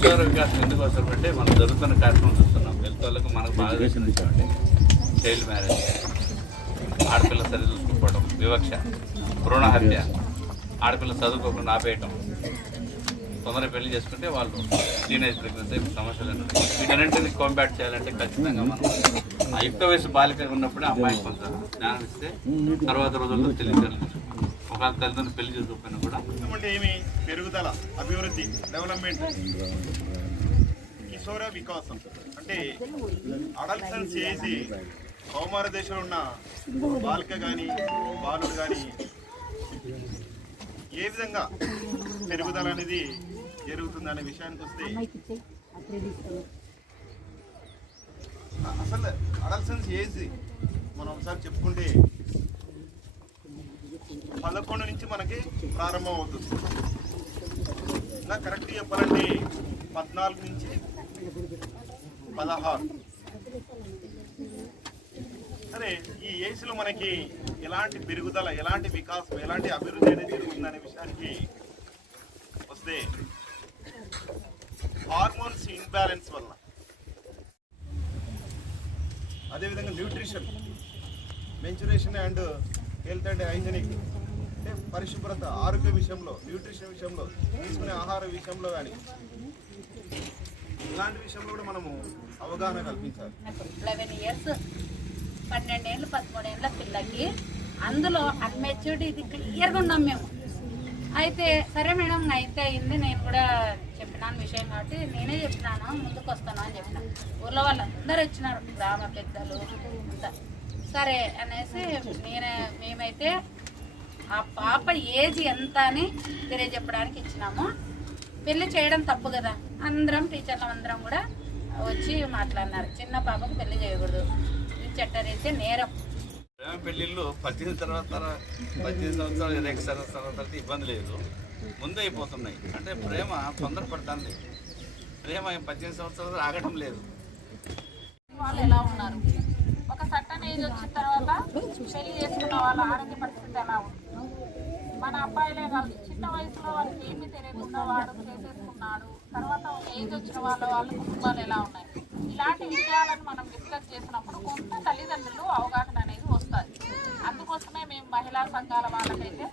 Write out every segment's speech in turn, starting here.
కిషోర వికాసం ఎందుకు అవసరం అంటే మనం జరుగుతున్న కార్యక్రమం చూస్తున్నాం. హెల్త్ వాళ్ళకు మనకు బాగా తెలిసిన విషయం చైల్డ్ మ్యారేజ్ ఆడపిల్ల సరి చూసుకోవడం వివక్ష భ్రూణ హత్య ఆడపిల్ల చదువుకోకుండా ఆపేయటం తొందరగా పెళ్ళి చేసుకుంటే వాళ్ళు టీనేజ్ ప్రెగ్నెన్సీ సమస్యలు ఉన్నాయి. వీటన్నింటిని కాంబాట్ చేయాలంటే ఖచ్చితంగా మనం ఆ యుక్త వయసు బాలిక ఉన్నప్పుడే అమ్మాయికి కొంత జ్ఞానం ఇస్తే తర్వాత రోజుల్లో తెలియజేయాలి. ఒక తల్లిదండ్రులు పెళ్ళి చేసుకోకపోయినా కూడా అంటే ఏమి పెరుగుదల అభివృద్ధి డెవలప్మెంట్ కిషోర వికాసం. అంటే అడల్సన్స్ చేసి కౌమార దేశంలో ఉన్న బాలిక కానీ బాలుడు కానీ ఏ విధంగా పెరుగుదల అనేది జరుగుతుంది అనే విషయానికి వస్తే అసలు అడల్సన్స్ ఏజ్ మనం ఒకసారి చెప్పుకుంటే పదకొండు నుంచి మనకి ప్రారంభం అవుతుంది. ఇంకా కరెక్ట్ చెప్పాలంటే పద్నాలుగు నుంచి పదహారు. సరే ఈ ఏజ్లో మనకి ఎలాంటి పెరుగుదల ఎలాంటి వికాసం ఎలాంటి అభివృద్ధి అనేది జరుగుతుందనే విషయానికి వస్తే హార్మోన్స్ ఇన్బ్యాలెన్స్ వల్ల. అదేవిధంగా nutrition menstruation and health and అంటే పరిశుభ్రత ఆరోగ్య విషయంలో న్యూట్రిషన్ విషయంలో తీసుకునే ఆహార విషయంలో కానీ ఇలాంటి విషయంలో కూడా మనము అవగాహన కల్పించాలి. లెవెన్ ఇయర్స్ పన్నెండేళ్ళు పదమూడేళ్ళ పిల్లకి అందులో అన్మెచ్యూర్డ్ ఇది క్లియర్గా ఉన్నాం మేము. అయితే సరే మేడం అయితే అయింది. నేను కూడా చెప్పినాను విషయం కాబట్టి నేనే చెప్పినాను ముందుకు వస్తాను అని చెప్పిన. ఊర్లో వాళ్ళందరూ వచ్చినారు గ్రామ పెద్దలు అంతా. సరే అనేసి నేనే మేమైతే ఆ పాప ఏజ్ ఎంత అని తెలియజెప్పడానికి ఇచ్చినాము. పెళ్ళి చేయడం తప్పు కదా. అందరం టీచర్లు అందరం కూడా వచ్చి మాట్లాడినారు. చిన్న పాపకు పెళ్ళి చేయకూడదు. ఇది చట్టరీతే నేరం. ప్రేమ పెళ్ళిళ్ళు? పద్దెనిమిది తర్వాత పద్దెనిమిది సంవత్సరాలు ఇరవై సంవత్సరాల తర్వాత ఇబ్బంది లేదు. ముందే అయిపోతున్నాయి. అంటే ప్రేమ తొందరపడుతుంది. ప్రేమ పద్దెనిమిది సంవత్సరాలు ఆగడం లేదు. వాళ్ళు ఎలా ఉన్నారు? ఒక ఏజ్ వచ్చిన తర్వాత పెళ్ళి చేసుకున్న వాళ్ళ ఆరోగ్య పరిస్థితి ఎలా ఉంది? మన అబ్బాయిలే కాదు చిన్న వయసులో వాళ్ళకి ఏమీ తెలియకుండా వాడు చేసేసుకున్నాడు. తర్వాత ఒక ఏజ్ వచ్చిన వాళ్ళ వాళ్ళ కుటుంబాలు ఎలా ఉన్నాయి? ఇలాంటి విషయాలను మనం డిస్కస్ చేసినప్పుడు కొంత తల్లిదండ్రులు అవగాహన అనేది వస్తుంది. అందుకోసమే మేము మహిళా సంఘాల వాళ్ళకైతే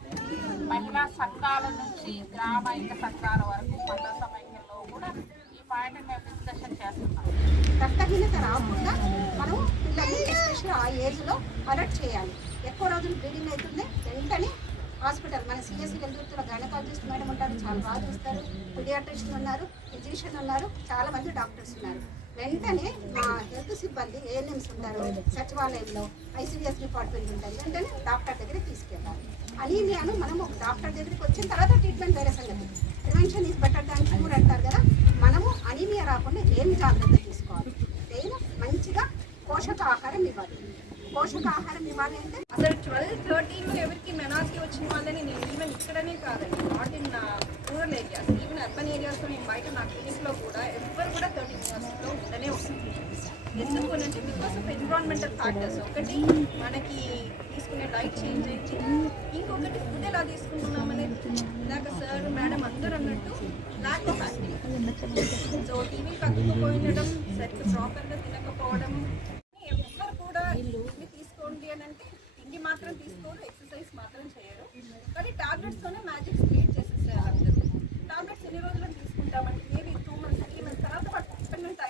మహిళా సంఘాల నుంచి గ్రామైక సంఘాల వరకు మహిళా సమైక్యంలో కూడా పాయింట్ మేము డిస్కషన్ చేస్తున్నాం రక్తహీనత రాకుండా మనం పిల్లల్ని ఎస్పెషల్ ఆ ఏజ్లో అలర్ట్ చేయాలి. ఎక్కువ రోజులు బ్లీడింగ్ అవుతుంది. వెంటనే హాస్పిటల్ మన సిఎస్సి వెళ్తున్న గైనకాలజిస్ట్ మేడం ఉంటారు. చాలా బాగా చూస్తారు. పిడియాట్రిషన్ ఉన్నారు. ఫిజిషియన్ ఉన్నారు. చాలా మంది డాక్టర్స్ ఉన్నారు. వెంటనే మా హెల్త్ సిబ్బంది ఏఎన్ఎంస్ ఉంటారు. సచివాలయంలో ఐసీడిఎస్ డిపార్ట్మెంట్ ఉంటుంది వెంటనే డాక్టర్ దగ్గరికి తీసుకెళ్ళాలి. అనీమియాను మనం ఒక డాక్టర్ దగ్గరికి వచ్చిన తర్వాత ట్రీట్మెంట్ వేరే సంగతి. Prevention is better than cure అంటారు కదా. మనము అనీమియా రాకుండా ఏం జాగ్రత్త తీసుకోవాలి? నేను మంచిగా పోషకాహారం ఇవ్వాలి. పోషకాహారం ఇవ్వాలి అంటే అసలు ట్వెల్వ్ థర్టీన్లో ఎవరికి మెనార్టీ వచ్చిన వాళ్ళని నేను ఈవెన్ ఇక్కడనే కాదండి not in rural areas even urban ఏరియాస్లో నేను బయట నా క్లినిక్లో కూడా ఎవరు కూడా థర్టీన్ ఇయర్స్లో ఉండనే ఉంటుంది ఎందుకు అంటే బికాస్ ఆఫ్ ఎన్విరాన్మెంటల్ ఫ్యాక్టర్స్ ఒకటి మనకి తీసుకునే డైట్ చేంజ్ అయింది ఇంకొకటి ఫుడ్ ఎలా తీసుకుంటున్నాం అనేది ఇందాక సార్ మేడం అందరూ అన్నట్టు లాక్ సో టీవీ కక్కుపోయిండడం సరిగ్గా ప్రాపర్గా తినకపోవడం ఎవరు కూడా ఇన్ని తీసుకోండి అని అంటే తిండి మాత్రం తీసుకోరు ఎక్సర్సైజ్ మాత్రం చేయరు. కానీ టాబ్లెట్స్ తోనే మ్యాజిక్ క్రియేట్ చేసేసారు టాబ్లెట్స్ ఎన్ని రోజులు తీసుకుంటామంటే maybe two months three months తర్వాత పట్టుకున్నంత